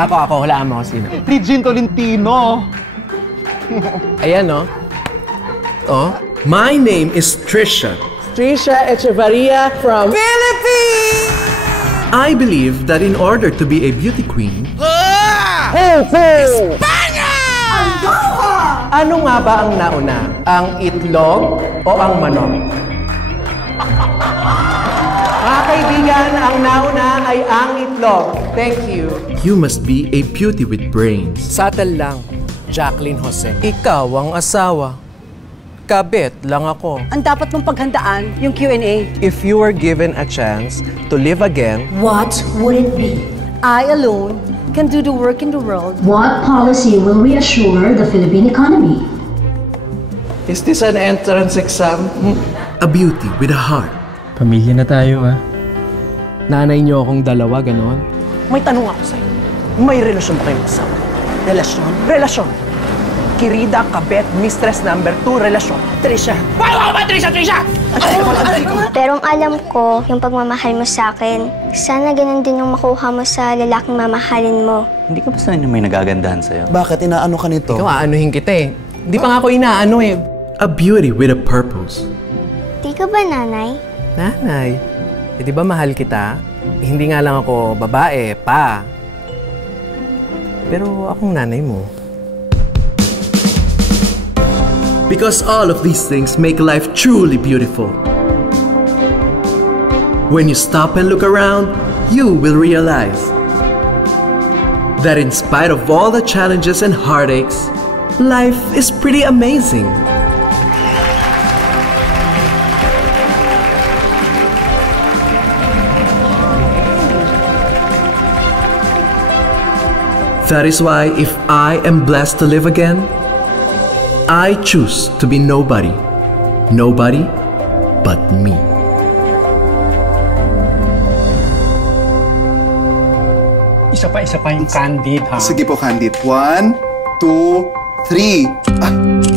Ako. Hulaan mo ako sino. Regine Tolentino. Ayan, no? Oh. My name is Trisha. Trisha Echevarria from Philippines! I believe that in order to be a beauty queen, Espanya! Ano nga ba ang nauna? Ang itlog o ang manok? Mga kaibigan, ang nauna ay ang itlog. Thank you. you must be a beauty with brains. Subtle lang, Jacqueline Jose. Ikaw ang asawa. Kabit lang ako. Ang dapat mong paghandaan, yung Q&A. If you were given a chance to live again, What would it be? I alone can do the work in the world. What policy will reassure the Philippine economy? is this an entrance exam? A beauty with a heart. Pamilya na tayo, ah. Nanay niyo akong dalawa, ganon? May tanong ako sa'yo. May relasyon ba kayong asawa? Relasyon? Relasyon. Kirida, kabet, mistress number 2, relasyon. Trisha. Wala ba, Trisha? Pero ang alam ko, yung pagmamahal mo sa akin, sana ganun din yung makuha mo sa lalaking mamahalin mo. Hindi ka ba sanay na may nagagandahan sa'yo? Bakit inaano ka nito? Ikaw, aanuhin kita eh. Hindi pa nga ako inaano eh. A beauty with a purpose. Di ka ba nanay? Nanay, eh, di ba mahal kita? Hindi nga lang ako babae, pa. Pero akong nanay mo. Because all of these things make life truly beautiful. When you stop and look around, you will realize that in spite of all the challenges and heartaches, life is pretty amazing. That is why if I am blessed to live again, I choose to be nobody. Nobody but me. Isa pa yung candid, ha? Sige po, Candid. 1, 2, 3.